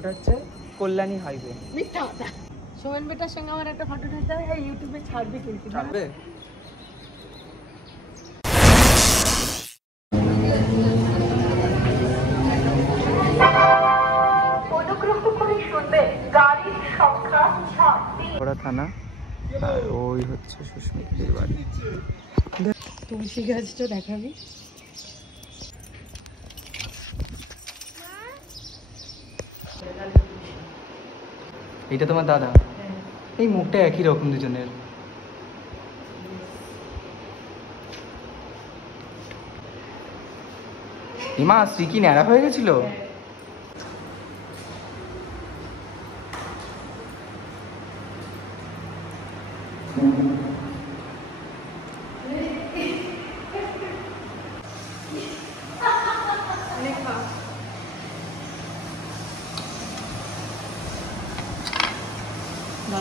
ওটা হচ্ছে কল্যাণী হাইওয়ে। মিথ্যা কথা। সোমেন বেটার সঙ্গে আমার একটা ফটো তুলতে হবে, ইউটিউবে ছাড়বে কিন্তু। ছাড়বে? ওরা থানা আর ওই হচ্ছে সুস্মিতার বাড়ি। তুলসী গাছটা দেখাবি? এটা তোমার দাদা? এই মুখটা একই রকম দুজনের। ইমা শ্রী কি ন্যাড়া হয়ে গেছিল?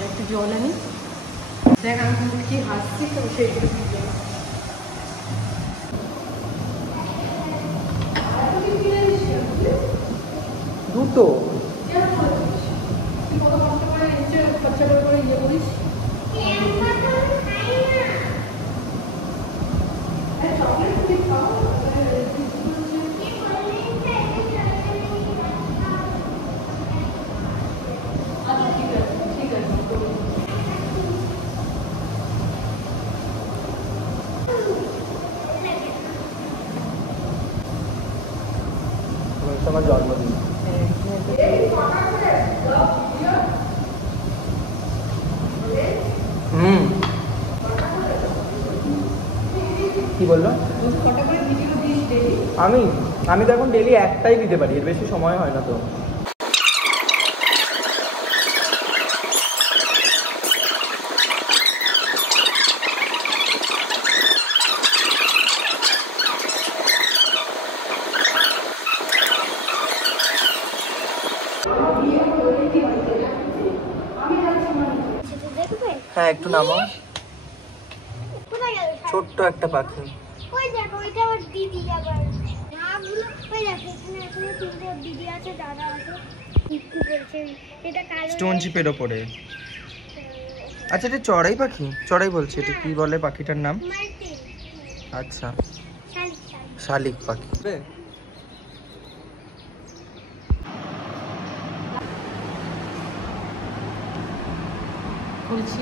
একটু জল আনি। দেখ আমি কি হাসছি তো সেইগুলো দুটো খরচা করে ইয়ে করিস। আমার জন্মদিন। কি বললো? আমি তো এখন ডেলি একটাই দিতে পারি, এর বেশি সময় হয় না তো। হ্যাঁ একটু নামো। ছোট্ট একটা পাখি। স্টোন চিপের ওপরে। আচ্ছা এটা চড়াই পাখি? চড়াই বলছে, এটা কি বলে পাখিটার নাম? আচ্ছা শালিক পাখি। বলছি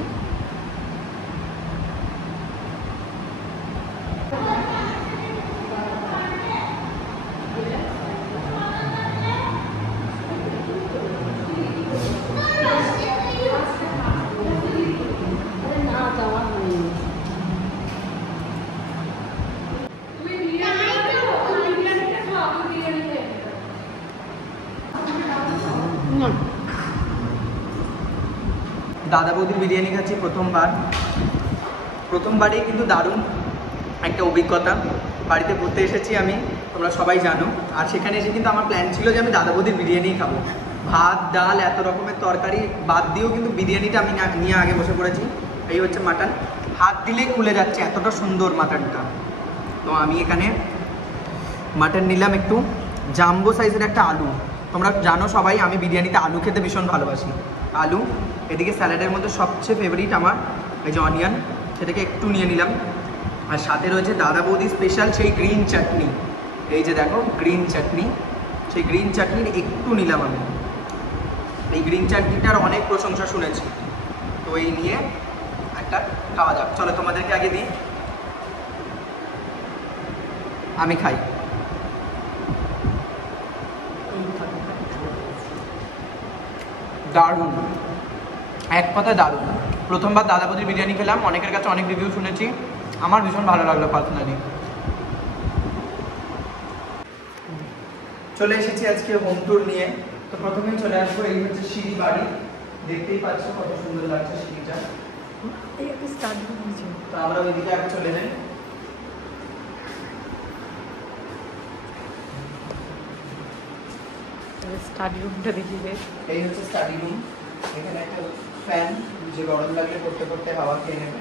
দাদা বৌদির বিরিয়ানি খাচ্ছি প্রথমবারেই কিন্তু দারুণ একটা অভিজ্ঞতা। বাড়িতে ঘুরতে এসেছি আমি, তোমরা সবাই জানো, আর সেখানে এসে কিন্তু আমার প্ল্যান ছিল যে আমি দাদা বৌদির বিরিয়ানিই খাবো। ভাত ডাল এত রকমের তরকারি বাদ দিয়েও কিন্তু বিরিয়ানিটা আমি নিয়ে আগে বসে পড়েছি। এই হচ্ছে মাটন, হাত দিলেই খুলে যাচ্ছে, এতটা সুন্দর মাটনটা। তো আমি এখানে মাটন নিলাম, একটু জাম্বো সাইজের একটা আলু। তোমরা জানো সবাই আমি বিরিয়ানিতে আলু খেতে ভীষণ ভালোবাসি। আলু, এদিকে স্যালাডের মধ্যে সবচেয়ে ফেভারিট আমার এই যে অনিয়ন, সেটাকে একটু নিয়ে নিলাম। আর সাথে রয়েছে দাদা বৌদি স্পেশাল সেই গ্রিন চাটনি। এই যে দেখো গ্রিন চাটনি, সেই গ্রিন চাটনির একটু নিলাম আমি। এই গ্রিন চাটনিটার অনেক প্রশংসা শুনেছি, তো এই নিয়ে একটা খাওয়া যাক। চলো তোমাদেরকে আগে দিই, আমি খাই। দারুণ, এক কথায় দারুণ। প্রথমবার দাদা বৌদির বিরিয়ানি খেলাম, অনেকের কাছে অনেক রিভিউ শুনেছি, আমার ভীষণ ভালো লাগলো পার্সোনালি। চলে এসেছি আজকে হোম ট্যুর নিয়ে। তো প্রথমেই চলে আসবো, এই হচ্ছে সিঁড়ি বাড়ি, দেখতেই পাচ্ছ কত সুন্দর লাগছে সিঁড়িটা। তো আমরা ওইদিকে আগে চলে যাই। স্টাডি রুমটা দেখি। এই হচ্ছে স্টাডি রুম, এখানে একটা ফ্যান, যে গরম লাগলে পড়তে পড়তে হাওয়া খেয়ে নেবে।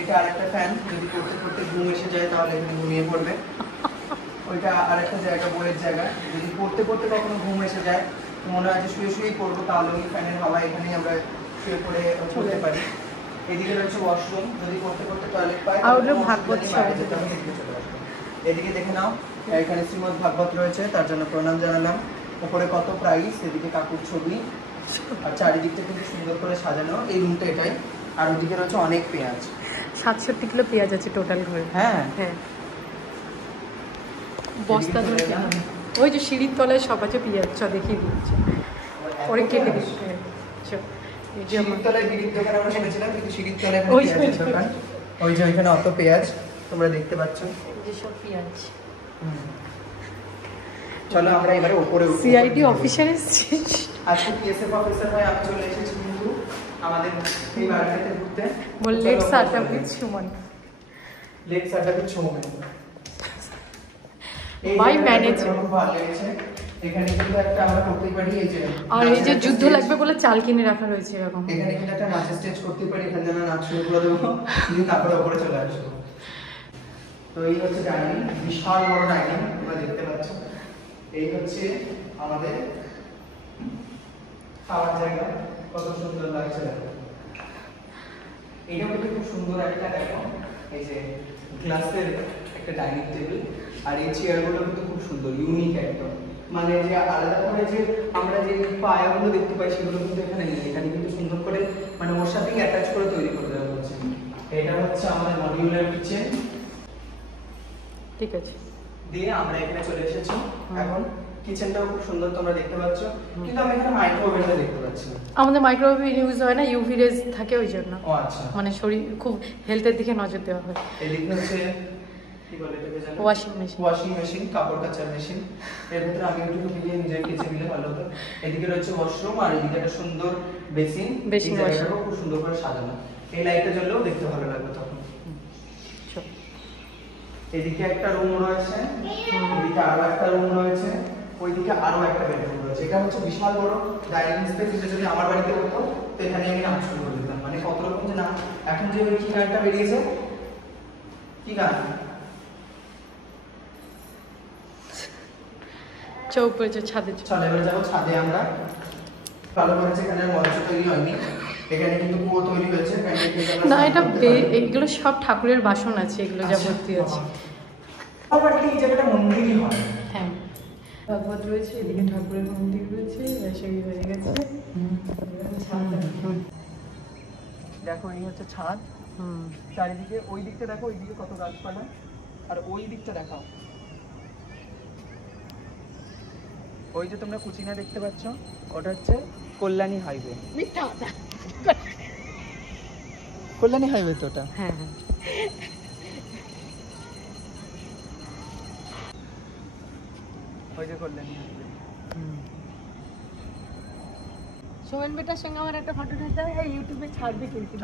এটা আরেকটা ফ্যান, যদি পড়তে পড়তে ঘুম এসে যায় তাহলে এখানে ঘুমিয়ে পড়বে। ওইটা আরেকটা জায়গা, বইয়ের জায়গা, যদি পড়তে পড়তে কখনো ঘুম এসে যায় তো মনে হয় যে শুয়ে শুয়েই করবো, তাহলে ওই ফ্যানের হাওয়া এখানেই আমরা শুয়ে পড়ে করতে পারি। এদিকে রয়েছে ওয়াশরুম, যদি করতে করতে টয়লেট পাই আর ওটা ভাগবত বাইরে যেতে হবে, এদিকে চলে আসবো। এদিকে দেখে নাও, এখানে শ্রীমদ্ ভাগবত রয়েছে, তার জন্য প্রণাম জানালাম। উপরে কত প্রাইস, এদিকে কাকুর ছবি, আর চারিদিকটা কিন্তু সুন্দর করে সাজানো। এই রুমটা এটাই। আর ওদিকে রয়েছে অনেক পেঁয়াজ, 67 কিলো পেঁয়াজ আছে টোটাল ঘরে। হ্যাঁ হ্যাঁ, বস্তা ধরে কেনা। ওই যে সিঁড়ির তলায় সব আছে পেঁয়াজ, দেখিয়ে দিচ্ছে, পরে কেটে দিচ্ছে। এই যে আমার সিঁড়ির তলায় বিড়ির দোকান আমরা শুনেছিলাম, কিন্তু সিঁড়ির তলায় ওই পেঁয়াজের যে- দোকান। ওই যে ওইখানে অত পেঁয়াজ তোমরা দেখতে পাচ্ছ। যেসব পেঁয়াজ। চলো আমরা এবারে উপরে সিআইডি অফিসার এসেছিস? আজকে পিএসএফ অফিসার হয়ে আমি চলে এসেছি কিন্তু আমাদের এই বাড়িতে ঘুরতে। বল let start up with Suman. Let start up with Suman. By manager. খুব ভালো লেগেছে। এখানে কিন্তু একটা আমরা করতেই পারি, এই যে আর এই যে যুদ্ধ লাগবে বলে চাল কিনে রাখা রয়েছে এরকম। এখানে কিন্তু একটা নাচের স্টেজ করতেই পারি, এখানে যেন নাচ শুরু করে দেবো, দিয়ে তারপরে উপরে চলে আসবো। তো এই হচ্ছে ডাইনিং, বিশাল বড় ডাইনিং তোমরা দেখতে পাচ্ছ। এই হচ্ছে আমাদের খাওয়ার জায়গা, কত সুন্দর লাগছে দেখো। এইটাও কিন্তু খুব সুন্দর একটা, দেখো এই যে গ্লাসের একটা ডাইনিং টেবিল, আর এই চেয়ারগুলো কিন্তু খুব সুন্দর, ইউনিক একদম। মানে যে আলাদা করে যে আমরা যে পায়াগুলো দেখতে পাই সেগুলো কিন্তু এখানে নেই, এখানে কিন্তু সুন্দর করে মানে ওর সাথেই অ্যাটাচ করে তৈরি করে দেওয়া হচ্ছে। এটা হচ্ছে আমাদের মডিউলার কিচেন। ঠিক আছে, দিয়ে আমরা এখানে চলে এসেছি। এখন কিচেনটাও খুব সুন্দর তোমরা দেখতে পাচ্ছ, কিন্তু আমি এখানে মাইক্রোওভেনটা দেখতে পাচ্ছি না। আমাদের মাইক্রোওয়েভ ইউজ হয় না, ইউভি রেজ থাকে ওই জন্য। ও আচ্ছা, মানে শরীর খুব হেলথের দিকে নজর দেওয়া হয়। এদিকে হচ্ছে কি বলে এটাকে জানো, ওয়াশিং মেশিন। ওয়াশিং মেশিন, কাপড় কাচার মেশিন। এর ভিতরে আমি একটু মিলিয়ে নিজের কেচে দিলে ভালো হতো। এদিকে রয়েছে ওয়াশরুম, আর এদিকে একটা সুন্দর বেসিন। বেসিন, এই জায়গাটাও খুব সুন্দর করে সাজানো। এই লাইটটা জ্বললেও দেখতে ভালো লাগবে তখন। এদিকে একটা রুম রয়েছে, এদিকে আরো একটা রুম রয়েছে, ওইদিকে আরো একটা বেডরুম রয়েছে। এটা হচ্ছে বিশাল বড় ডাইনিং স্পেস। এটা যদি আমার বাড়িতে হতো তো এখানে আমি নাচ শুরু করে দিতাম। মানে কত রকম যে না, এখন যে ওই কি গানটা বেরিয়েছে, কি গান, চৌক করেছে ছাদে। চলে এবারে যাবো ছাদে। আমরা ভালো করেছে, এখানে মঞ্চ তৈরি হয়নি, এখানে কিন্তু কুয়ো তৈরি হয়েছে। না, এটা এগুলো সব ঠাকুরের বাসন আছে, এগুলো যা ভর্তি আছে। আমার বাড়িতে এই জায়গাটা মন্দিরই হয়। হ্যাঁ, ভাগবত রয়েছে, এদিকে ঠাকুরের মন্দির রয়েছে, সেই হয়ে গেছে। দেখো এই হচ্ছে ছাদ, চারিদিকে ওই দিকটা দেখো, ওই দিকে কত গাছপালা, আর ওই দিকটা দেখাও, ওই যে তোমরা কুচিনা দেখতে পাচ্ছ, ওটা হচ্ছে কল্যাণী হাইওয়ে। কল্যাণী হাইওয়ে তো ওটা। হ্যাঁ হ্যাঁ, ওই যে কল্যাণী হাইওয়ে। সোমেন বেটার সঙ্গে আমার একটা ফটো উঠাতে হবে, ইউটিউবে ছাড়বে কিন্তু।